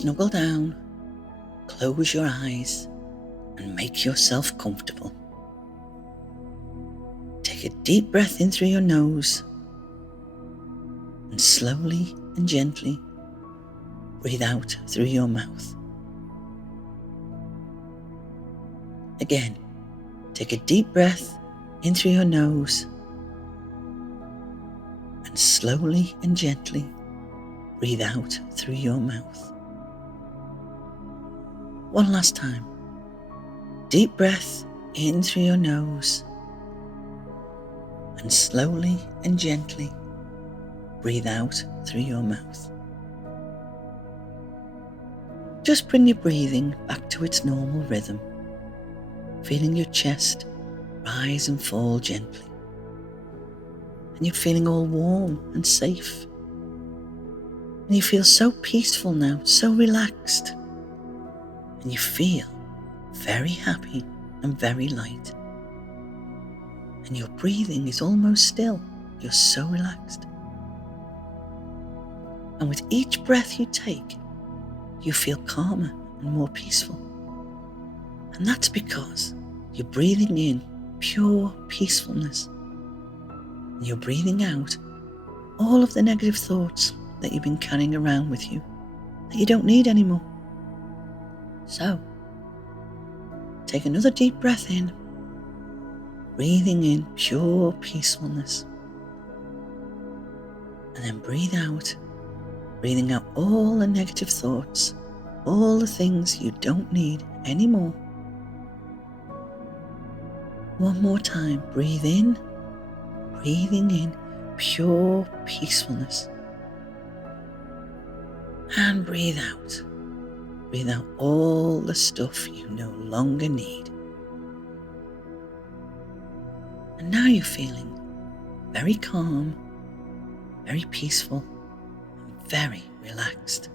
snuggle down, close your eyes, and make yourself comfortable. Take a deep breath in through your nose and slowly and gently breathe out through your mouth. Again, take a deep breath in through your nose and slowly and gently breathe out through your mouth. One last time. Deep breath in through your nose and slowly and gently breathe out through your mouth. Just bring your breathing back to its normal rhythm, feeling your chest rise and fall gently. And you're feeling all warm and safe. And you feel so peaceful now, so relaxed. And you feel very happy and very light. And your breathing is almost still. You're so relaxed. And with each breath you take, you feel calmer and more peaceful. And that's because you're breathing in pure peacefulness. And you're breathing out all of the negative thoughts that you've been carrying around with you that you don't need anymore. So, take another deep breath in, breathing in pure peacefulness. And then breathe out, breathing out all the negative thoughts, all the things you don't need anymore. One more time, breathe in, breathing in pure peacefulness. And breathe out. Breathe out all the stuff you no longer need. And now you're feeling very calm, very peaceful, and very relaxed.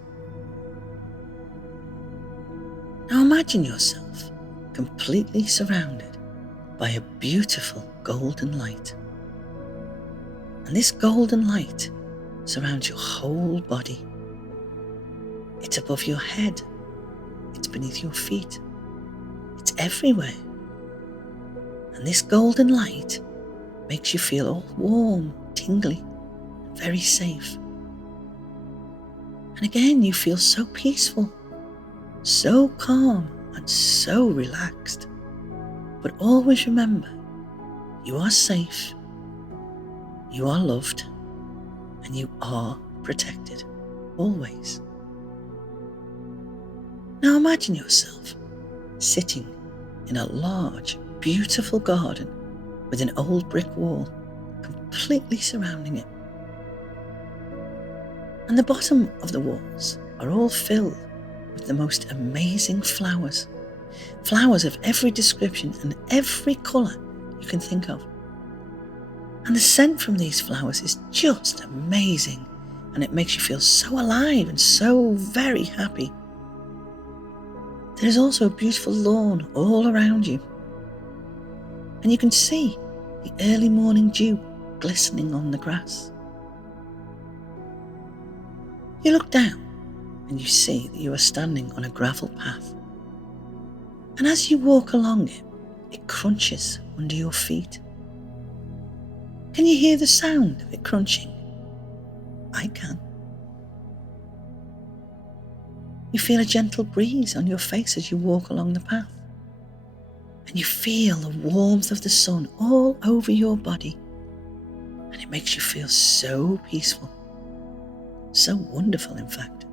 Now imagine yourself completely surrounded by a beautiful golden light. And this golden light surrounds your whole body. It's above your head. It's beneath your feet. It's everywhere. And this golden light makes you feel all warm, tingly, and very safe. And again, you feel so peaceful, so calm, and so relaxed. But always remember, you are safe, you are loved, and you are protected, always. Now imagine yourself sitting in a large, beautiful garden with an old brick wall completely surrounding it. And the bottom of the walls are all filled with the most amazing flowers. Flowers of every description and every colour you can think of. And the scent from these flowers is just amazing, and it makes you feel so alive and so very happy. There is also a beautiful lawn all around you, and you can see the early morning dew glistening on the grass. You look down and you see that you are standing on a gravel path, and as you walk along it, it crunches under your feet. Can you hear the sound of it crunching? I can. You feel a gentle breeze on your face as you walk along the path. And you feel the warmth of the sun all over your body. And it makes you feel so peaceful. So wonderful, in fact.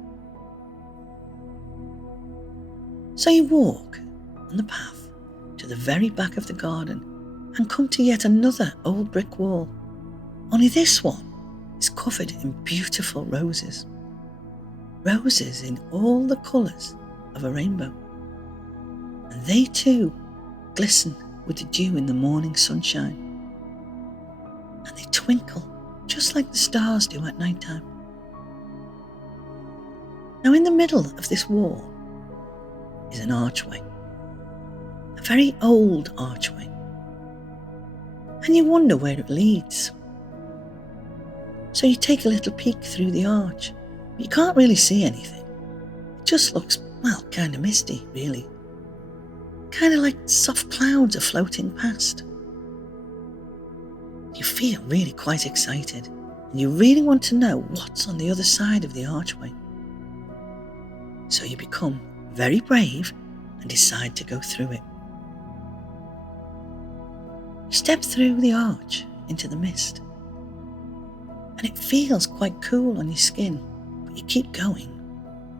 So you walk on the path to the very back of the garden and come to yet another old brick wall. Only this one is covered in beautiful roses. Roses in all the colours of a rainbow. And they too glisten with the dew in the morning sunshine. And they twinkle just like the stars do at night time. Now in the middle of this wall is an archway. A very old archway. And you wonder where it leads. So you take a little peek through the arch. You can't really see anything. just looks, well, kind of misty, really. Kind of like soft clouds are floating past. You feel really quite excited, and you really want to know what's on the other side of the archway. So you become very brave and decide to go through it. You step through the arch into the mist, and it feels quite cool on your skin, but you keep going.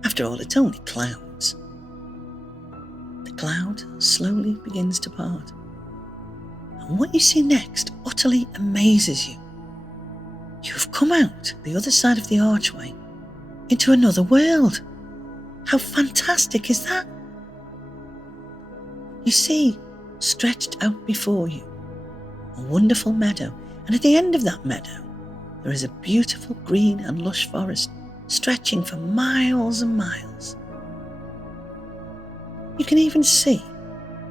After all, it's only clouds. The cloud slowly begins to part, and what you see next utterly amazes you. You have come out the other side of the archway into another world. How fantastic is that? You see, stretched out before you, a wonderful meadow, and at the end of that meadow, there is a beautiful green and lush forest stretching for miles and miles. You can even see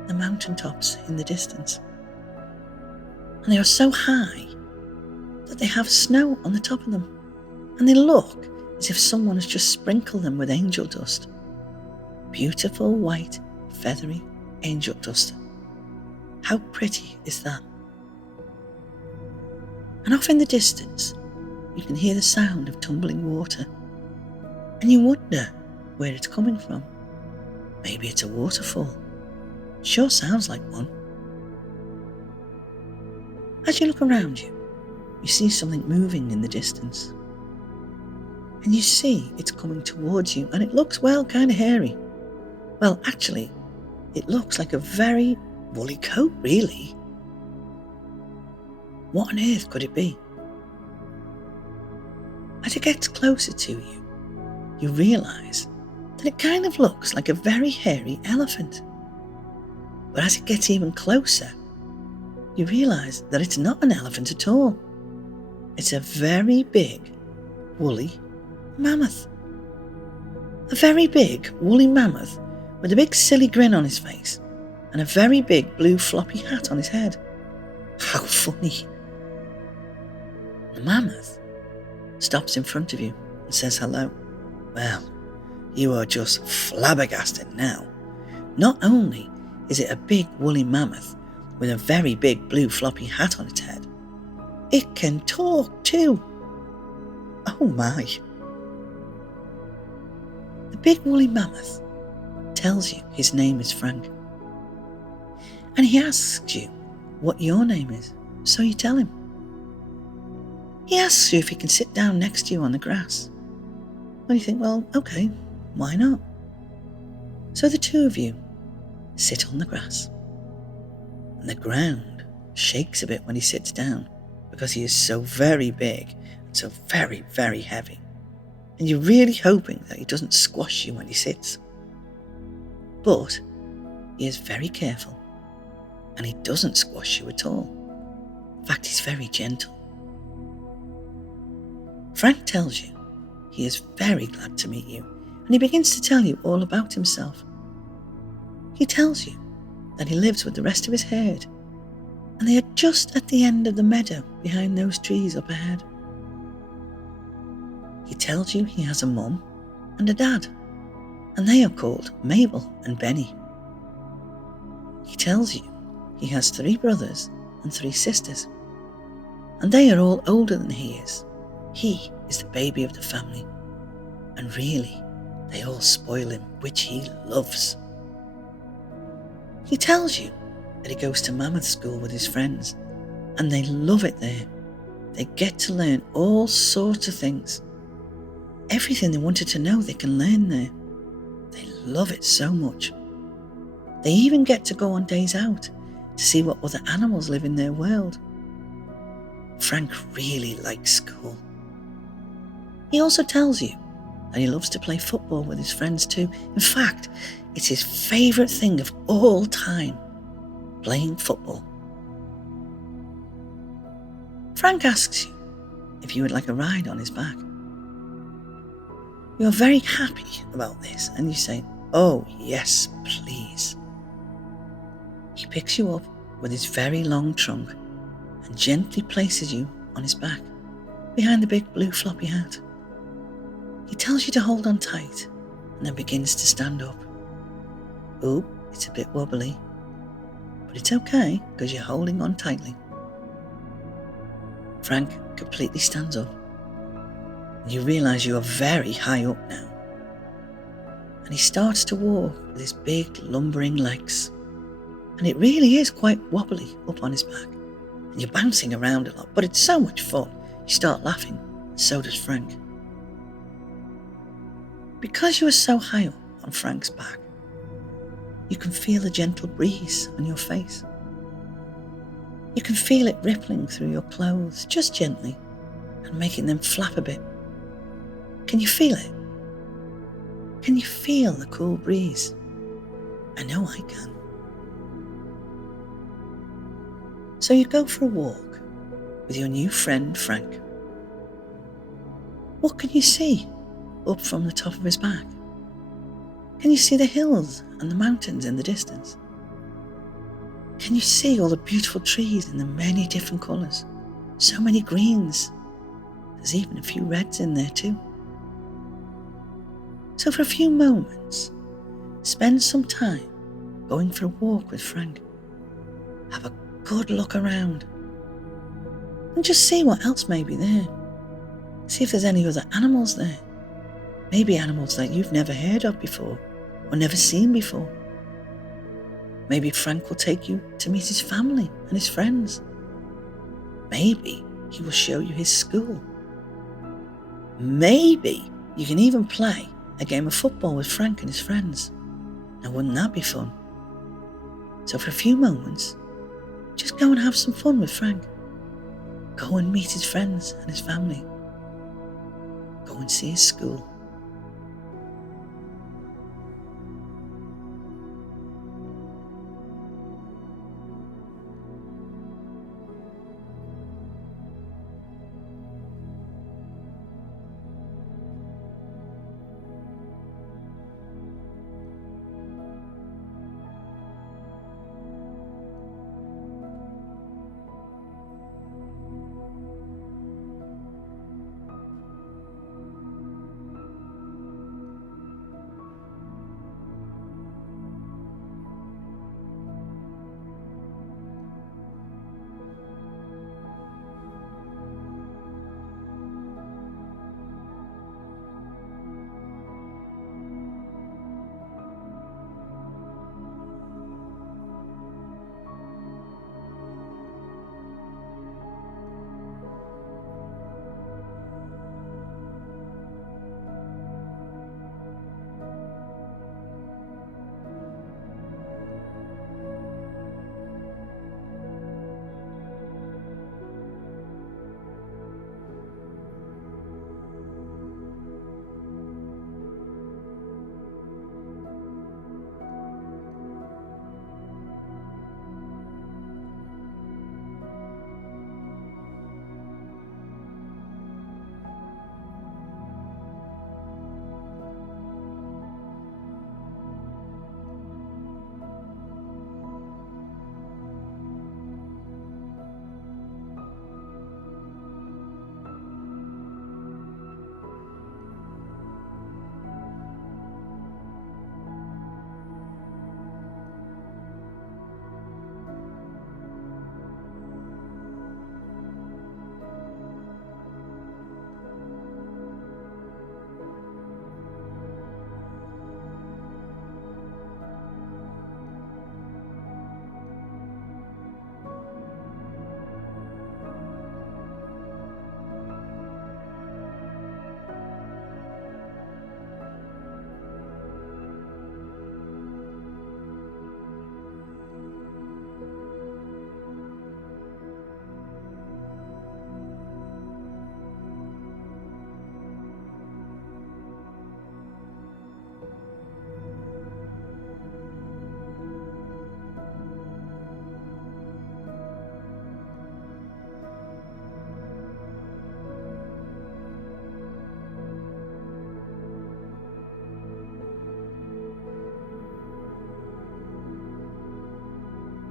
the mountaintops in the distance, and they are so high that they have snow on the top of them, and they look as if someone has just sprinkled them with angel dust. Beautiful white, feathery angel dust. How pretty is that? And off in the distance, you can hear the sound of tumbling water, and you wonder where it's coming from. Maybe it's a waterfall. Sure sounds like one. As you look around you, you see something moving in the distance, and you see it's coming towards you, and it looks, well, kind of hairy. Well, actually, it looks like a very woolly coat, really. What on earth could it be? As it gets closer to you, you realise that it kind of looks like a very hairy elephant. But as it gets even closer, you realise that it's not an elephant at all. It's a very big woolly mammoth. A very big woolly mammoth with a big silly grin on his face and a very big blue floppy hat on his head. How funny. The mammoth stops in front of you and says hello. Well, you are just flabbergasted now. Not only is it a big woolly mammoth with a very big blue floppy hat on its head, it can talk too. Oh my. The big woolly mammoth tells you his name is Frank, and he asks you what your name is, so you tell him. He asks you if he can sit down next to you on the grass. And you think, well, okay, why not? So the two of you sit on the grass, and the ground shakes a bit when he sits down because he is so very big and so very, very heavy, and you're really hoping that he doesn't squash you when he sits. But he is very careful, and he doesn't squash you at all. In fact, he's very gentle. Frank tells you he is very glad to meet you, and he begins to tell you all about himself. He tells you that he lives with the rest of his herd, and they are just at the end of the meadow behind those trees up ahead. He tells you he has a mum and a dad, and they are called Mabel and Benny. He tells you he has 3 brothers and 3 sisters, and they are all older than he is. He is the baby of the family, and really, they all spoil him, which he loves. He tells you that he goes to mammoth school with his friends, and they love it there. They get to learn all sorts of things. Everything they wanted to know they can learn there. They love it so much. They even get to go on days out to see what other animals live in their world. Frank really likes school. He also tells you that he loves to play football with his friends too. In fact, it's his favourite thing of all time, playing football. Frank asks you if you would like a ride on his back. You are very happy about this, and you say, "Oh yes, please." He picks you up with his very long trunk and gently places you on his back, behind the big blue floppy hat. He tells you to hold on tight and then begins to stand up. Oh, it's a bit wobbly, but it's okay because you're holding on tightly. Frank completely stands up, and you realise you are very high up now. And he starts to walk with his big lumbering legs, and it really is quite wobbly up on his back, and you're bouncing around a lot, but it's so much fun. You start laughing, and so does Frank. Because you are so high up on Frank's back, you can feel a gentle breeze on your face. You can feel it rippling through your clothes just gently and making them flap a bit. Can you feel it? Can you feel the cool breeze? I know I can. So you go for a walk with your new friend Frank. What can you see up from the top of his back? Can you see the hills and the mountains in the distance? Can you see all the beautiful trees in the many different colours? So many greens. There's even a few reds in there too. So for a few moments, spend some time going for a walk with Frank. Have a good look around and just see what else may be there. See if there's any other animals there. Maybe animals that you've never heard of before or never seen before. Maybe Frank will take you to meet his family and his friends. Maybe he will show you his school. Maybe you can even play a game of football with Frank and his friends. Now wouldn't that be fun? So for a few moments, just go and have some fun with Frank. Go and meet his friends and his family. Go and see his school.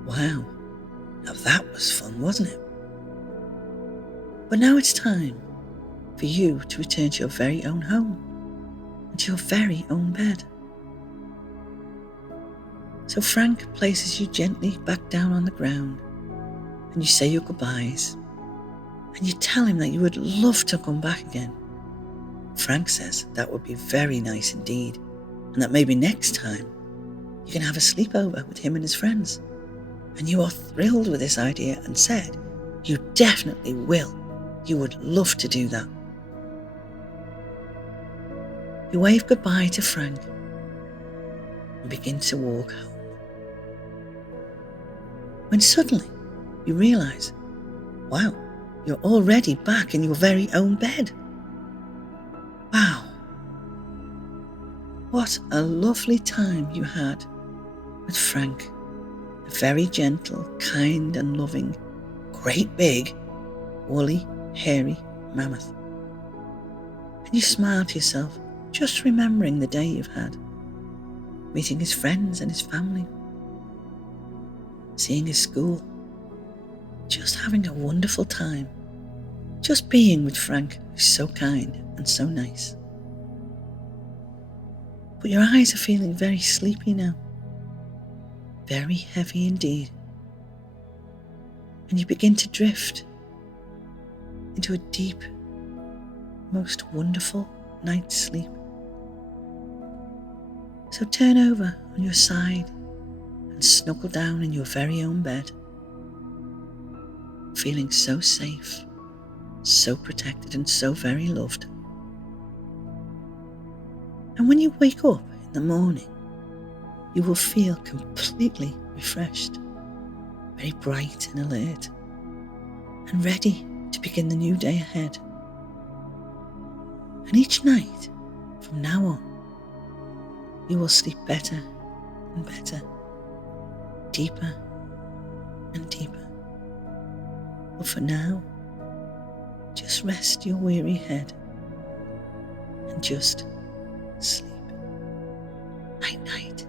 Wow, now that was fun, wasn't it? But now it's time for you to return to your very own home and into your very own bed. So Frank places you gently back down on the ground, and you say your goodbyes, and you tell him that you would love to come back again. Frank says that would be very nice indeed, and that maybe next time you can have a sleepover with him and his friends. And you are thrilled with this idea and said you definitely will. You would love to do that. You wave goodbye to Frank and begin to walk home. When suddenly you realise, wow, you're already back in your very own bed. Wow, what a lovely time you had with Frank, a very gentle, kind and loving, great big, woolly, hairy mammoth. And you smile to yourself, just remembering the day you've had, meeting his friends and his family, seeing his school, just having a wonderful time, just being with Frank, who's so kind and so nice. But your eyes are feeling very sleepy now, very heavy indeed, and you begin to drift into a deep, most wonderful night's sleep. So turn over on your side and snuggle down in your very own bed, feeling so safe, so protected and so very loved. And when you wake up in the morning, you will feel completely refreshed, very bright and alert, and ready to begin the new day ahead. And each night from now on, you will sleep better and better, deeper and deeper. But for now, just rest your weary head and just sleep. Night, night.